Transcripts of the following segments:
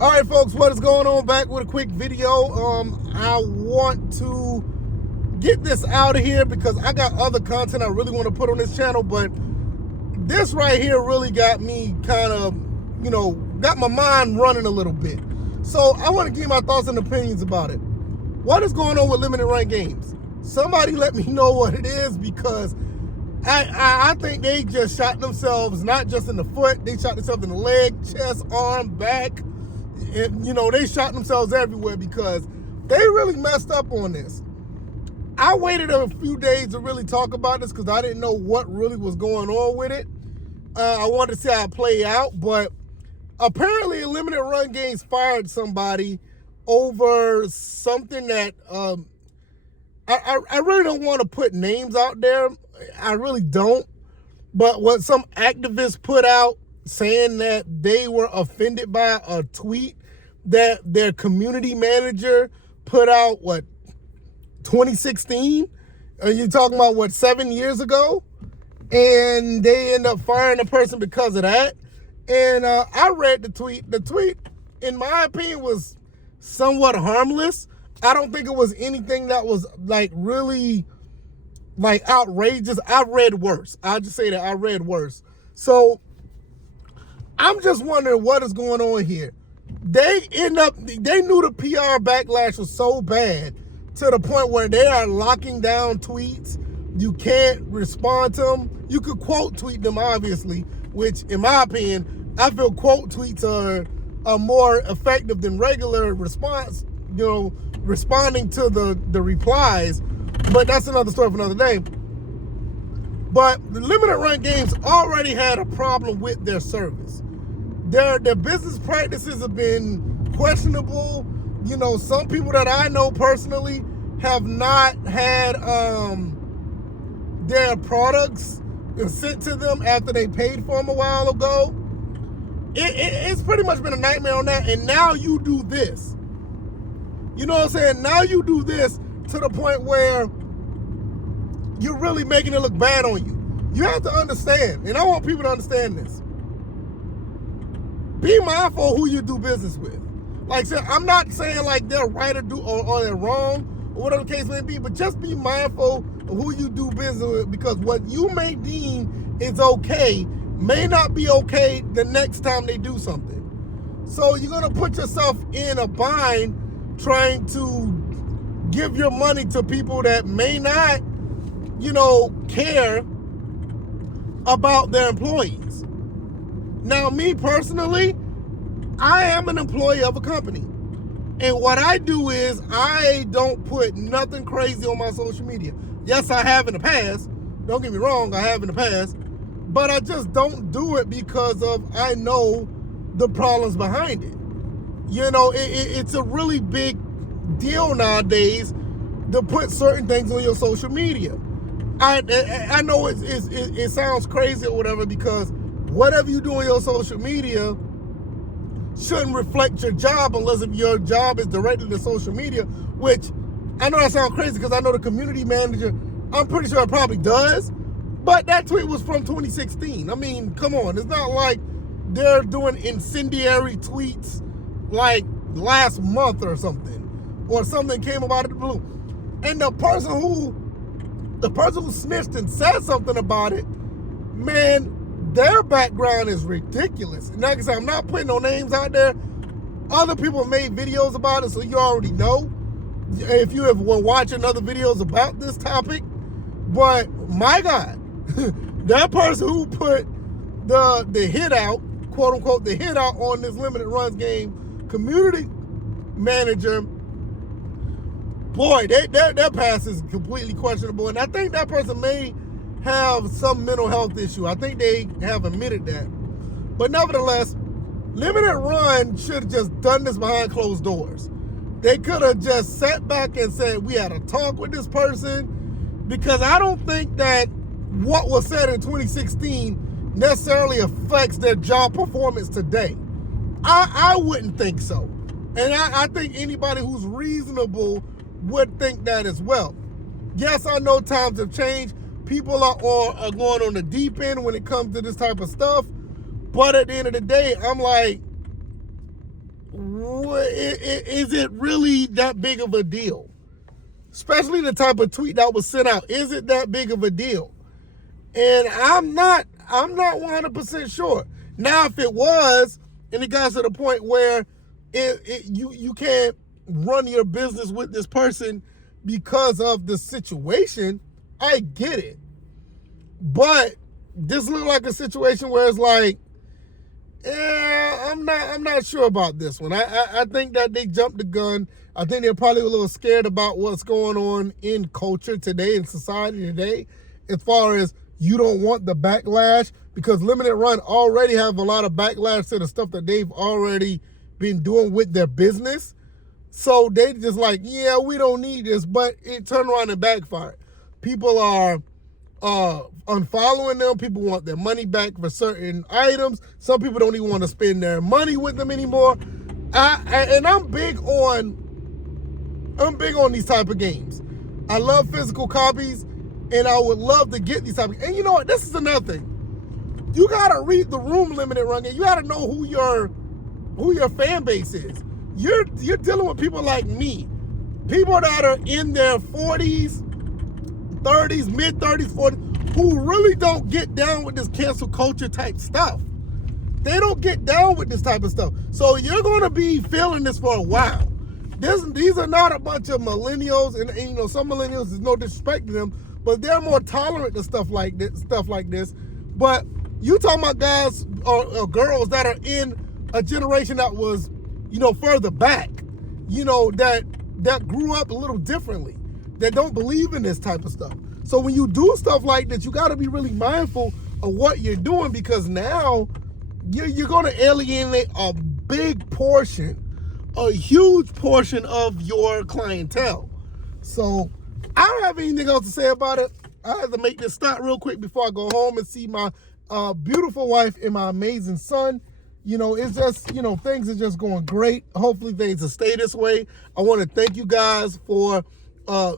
All right, folks, what is going on? Back with a quick video. I want to get this out of here because I got other content I really want to put on this channel, but this right here really got me kind of, got my mind running a little bit. So I want to give you my thoughts and opinions about it. What is going on with limited run games? Somebody let me know what it is, because I think they just shot themselves, not just in the foot, they shot themselves in the leg, chest, arm, back. And, they shot themselves everywhere because they really messed up on this. I waited a few days to really talk about this because I didn't know what really was going on with it. I wanted to see how it played out, but apparently Limited Run Games fired somebody over something that I really don't want to put names out there. I really don't. But what some activists put out saying that they were offended by a tweet that their community manager put out, 2016? You're talking about, 7 years ago? And they end up firing a person because of that. And I read the tweet. The tweet, in my opinion, was somewhat harmless. I don't think it was anything that was, really, outrageous. I read worse. I'll just say that I read worse. So I'm just wondering what is going on here. They knew the PR backlash was so bad to the point where they are locking down tweets. You can't respond to them. You could quote tweet them, obviously, which, in my opinion, I feel quote tweets are more effective than regular response, responding to the replies. But that's another story for another day. But the Limited Run Games already had a problem with their service. Their business practices have been questionable. Some people that I know personally have not had their products sent to them after they paid for them a while ago. It's pretty much been a nightmare on that. And now you do this. You know what I'm saying? Now you do this to the point where you're really making it look bad on you. You have to understand, and I want people to understand this. Be mindful of who you do business with. Like I said, I'm not saying they're right or they're wrong or whatever the case may be, but just be mindful of who you do business with, because what you may deem is okay may not be okay the next time they do something. So you're gonna put yourself in a bind trying to give your money to people that may not, care about their employees. Now, me personally, I am an employee of a company. And what I do is I don't put nothing crazy on my social media. Yes, I have in the past. Don't get me wrong, I have in the past. But I just don't do it because I know the problems behind it. It's a really big deal nowadays to put certain things on your social media. I know it sounds crazy or whatever, because whatever you do on your social media shouldn't reflect your job unless if your job is directly to social media, which I know that sounds crazy because I know the community manager, I'm pretty sure it probably does, but that tweet was from 2016. I mean, come on. It's not like they're doing incendiary tweets like last month or something came about of the blue. And the person who snitched and said something about it, man, their background is ridiculous. And like I said, I'm not putting no names out there. Other people have made videos about it, so you already know if you have been watching other videos about this topic. But my God, that person who put the hit out, quote unquote, the hit out on this Limited Runs game community manager, boy, their past is completely questionable. And I think that person may have some mental health issue. I think they have admitted that. But nevertheless, Limited Run should have just done this behind closed doors. They could have just sat back and said, we had a talk with this person, because I don't think that what was said in 2016 necessarily affects their job performance today. I wouldn't think so. And I think anybody who's reasonable would think that as well. Yes, I know times have changed. People are going on the deep end when it comes to this type of stuff. But at the end of the day, I'm like, is it really that big of a deal? Especially the type of tweet that was sent out. Is it that big of a deal? And I'm not 100% sure. Now, if it was, and it got to the point where you can't run your business with this person because of the situation, I get it. But this looked like a situation where it's like, I'm not sure about this one. I think that they jumped the gun. I think they're probably a little scared about what's going on in culture today, in society today, as far as you don't want the backlash, because Limited Run already have a lot of backlash to the stuff that they've already been doing with their business. So they just like, yeah, we don't need this, but it turned around and backfired. People are unfollowing them. People want their money back for certain items. Some people don't even want to spend their money with them anymore. And I'm big on these type of games. I love physical copies, and I would love to get these type of. And you know what? This is another thing. You gotta read the room, Limited Run game. You gotta know who your fan base is. You're dealing with people like me, people that are in their 40s, 30s, mid 30s, 40s, who really don't get down with this cancel culture type stuff. They don't get down with this type of stuff. So you're gonna be feeling this for a while. These are not a bunch of millennials, and you know, some millennials, there's no disrespect to them, but they're more tolerant to stuff like this. But you talking about guys or girls that are in a generation that was, you know, further back, you know, that grew up a little differently, that don't believe in this type of stuff. So when you do stuff like that, you got to be really mindful of what you're doing, because now you're going to alienate a big portion, a huge portion of your clientele. So I don't have anything else to say about it. I have to make this stop real quick before I go home and see my beautiful wife and my amazing son. You know, it's just, you know, things are just going great. Hopefully things will stay this way. I want to thank you guys for,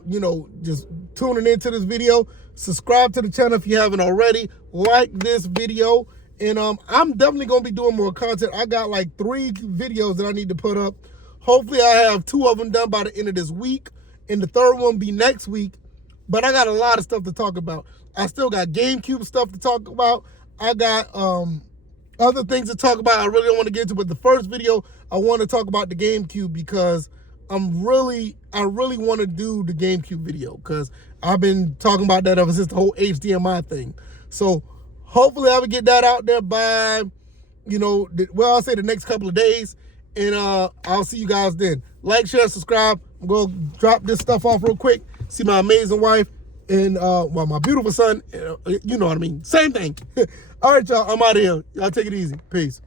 you know, just tuning into this video. Subscribe to the channel if you haven't already. Like this video. And I'm definitely going to be doing more content. I got like 3 videos that I need to put up. Hopefully I have 2 of them done by the end of this week, and the 3rd one be next week. But I got a lot of stuff to talk about. I still got GameCube stuff to talk about. I got other things to talk about I really don't want to get into, but the first video, I want to talk about the GameCube, because I really want to do the GameCube video, because I've been talking about that ever since the whole HDMI thing. So hopefully I will get that out there by, you know, I'll say the next couple of days, and I'll see you guys then. Like, share, subscribe. I'm going to drop this stuff off real quick. See my amazing wife and my beautiful son. You know what I mean. Same thing. All right, y'all. I'm out of here. Y'all take it easy. Peace.